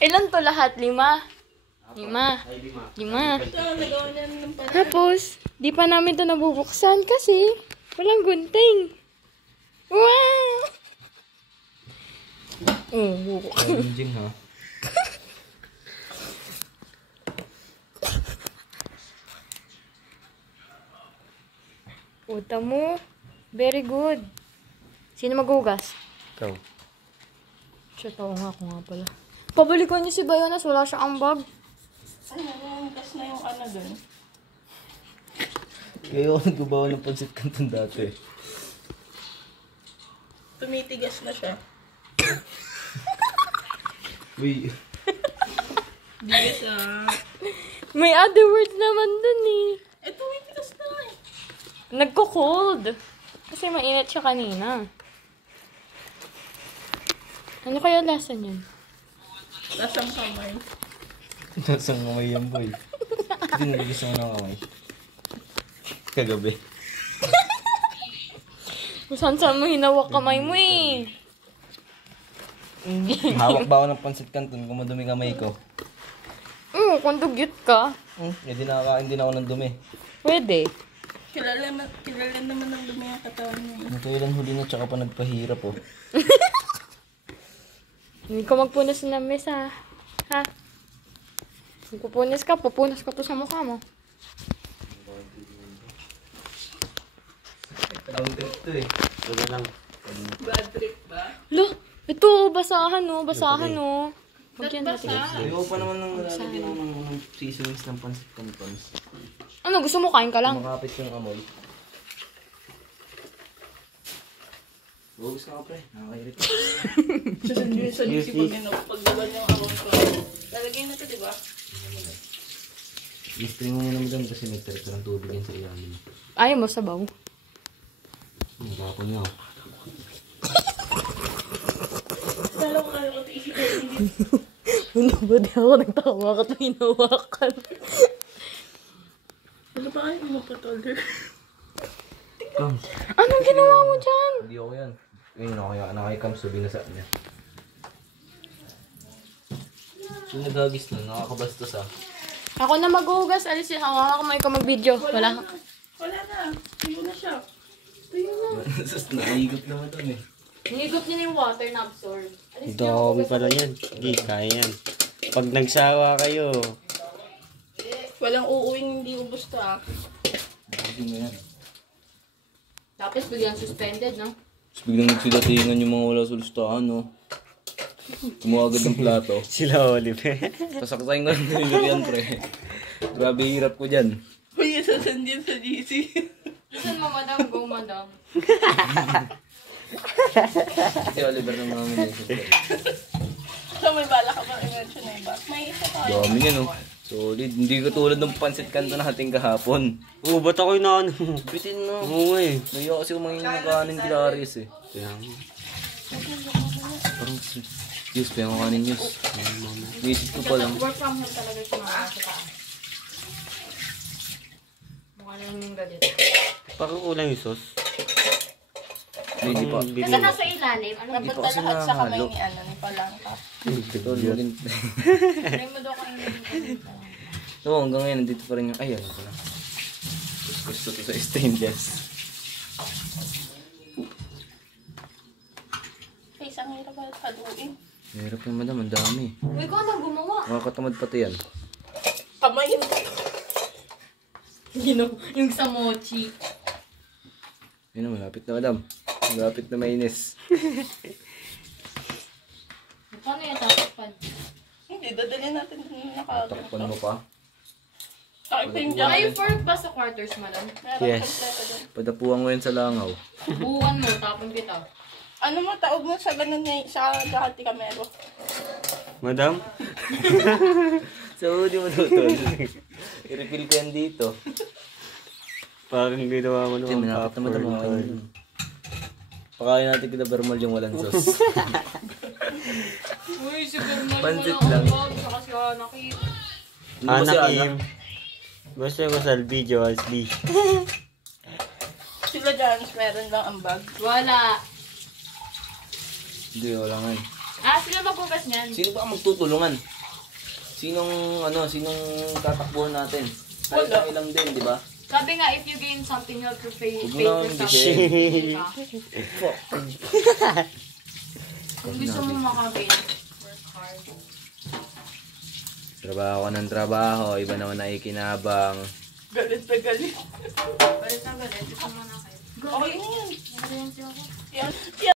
Ilan to lahat? 5? 5. 5. Tapos, di pa namin to nabubuksan kasi walang gunting. Wow! Bubuksan. Challenging ha. Uta mo. Very good. Sino maghugas? Ikaw. Siya, tao nga ako nga pala. Pabalikan niyo si Bayonas, wala siya ambag. Ano, gas na yung ano dun. Kaya ako nagbabawa ng pansit canton dati. Tumitigas na siya. Uy. Bigas ah. May other words naman dun eh. Tumitigas na eh. Nagko-cold. Kasi mainit siya kanina. Ano kaya lasa niyan? Lasang kamay. Nasang kamay yan boy. Hindi nalagis mo ng kamay. Kagabi. Kung saan mo hinawak kamay mo eh. Hawak ba ako ng pansit canton kung madumi kamay ko? Kung dugyot ka. Hindi nakakain din ako ng dumi. Pwede. Kilala naman ng dumi ang katawan niya. Ito ilan huli na tsaka pa nagpahirap oh. Hindi ka magpunas ng mesa. Ha? Kung pupunas ka to sa mukha mo. Ang trip to eh. Ito na lang. Bad trip ba? Lo, ito, basahan no, basahan no. Magyan natin. Ayaw pa naman nang lalagyan ako ng seasonings ng pansit canton. Ano, gusto mo kain ka lang? Makapit yung amoy. Huwag ka pre, nakakairit. Sa GC pagdala niya ang awang ko. Lalagay na ito, diba? I-spray mo muna madam kasi may trip ng tubig yan sa ilalim. Ayaw mo sabaw. Nakapon niya. Dalaw ko kayo kung isipin. Ano ba di ako nagtawa ka ito hinawakan? Ano ba kayo mapatoler? Anong ginawa mo dyan? Hindi ako yan. Ayun, nakikam sabi na sa kanya. So nagagis na, nakakabastos ah. Ako na maghugas, alisin ako kamay ko mag-video. Wala. Wala na. Tuyo na siya. Tuyo na. Sus, naigot naman ito eh. Hinigop niya yung water na absorb. Dami pala yan. Hindi, kaya yan. Pag nagsawa kayo, Walang uuwing hindi ubos to ah. Hindi mo yan. Tapos biglang suspended, no? Tapos biglang nagsidatingan yung mga wala sa listahan, no? Kumuha agad ng plato. sila Oliver. Sasaksayin ko ng yan, pre. Grabe hirap ko dyan. Uy, sasandyan sa GC. Listen mo, madam. Go, madam. Si Oliver ng mga minisip. So may bala ka bang i-mention na iba? May isa pa. Dami nga, no? Solid. Hindi ko tulad ng pansit canton natin kahapon. Oo, ba't ako inaano? Bitin, no? Oo nga eh. Naya kasi umangin yung kanin kila Aris, eh. Kaya nga. Parang, Diyos, kaya ko kanin news. Visit ko pa lang. Work from home talaga siya mga sa mukha na yung gadget. Bakit kulang yung sauce? Hindi pa. Kasi nasa ilalim. Ano ba? Napunta lahat sa kamay ni ano, ni Palangka. Ito, magin. Hindi mo daw kayo naging Oo, hanggang ngayon, nandito pa rin yung, ay, ano pala. Gusto to sa stainless. Isang hirap ba haluin? Hirap yung madam, ang dami. Uy, ko na gumawa. Makakatamad pati yan. Kamay yun. Yung sa mochi. Yun na, malapit na madam. Malapit na mainis. Paano yung tatakpan? Hindi, dadalhin natin dun na Takpan mo pa. Takip pa yung May dyan. fork ba sa quarters, madam? Meron Yes. kompleto dun. Padapuan ko yan sa langaw. Buwan mo, tapon kita. Ano mo, taog mo sa ganun niya, sa lahat ni Camero. Madam? So, di mo tutol. I-refill ko yan dito. Parang ginawa mo Kasi naman malapit na madam. Okay. Pakain natin kita bermal yung walang sauce. Uy, si Bermal Pansit mo lang. lang. Saka si Anaki. Ano ba si Anakim. Ana? Gusto ko sa video, Asli. Sila dyan, meron lang ang bag. Wala. Hindi, wala nga eh. Sila maghugas niyan. Sino ba ang magtutulungan? Sinong tatakbuhan natin? Kahit kami lang din, di ba? Sabi nga, if you gain something, you have to pay Huwag mo for naman something. bihin. Kung gusto mo makagain, work hard. Trabaho ka ng trabaho, iba naman nakikinabang. Galit na galit. Balik na galit, gusto mo na kayo. Okay na yan. Nakareensya ako. Yan.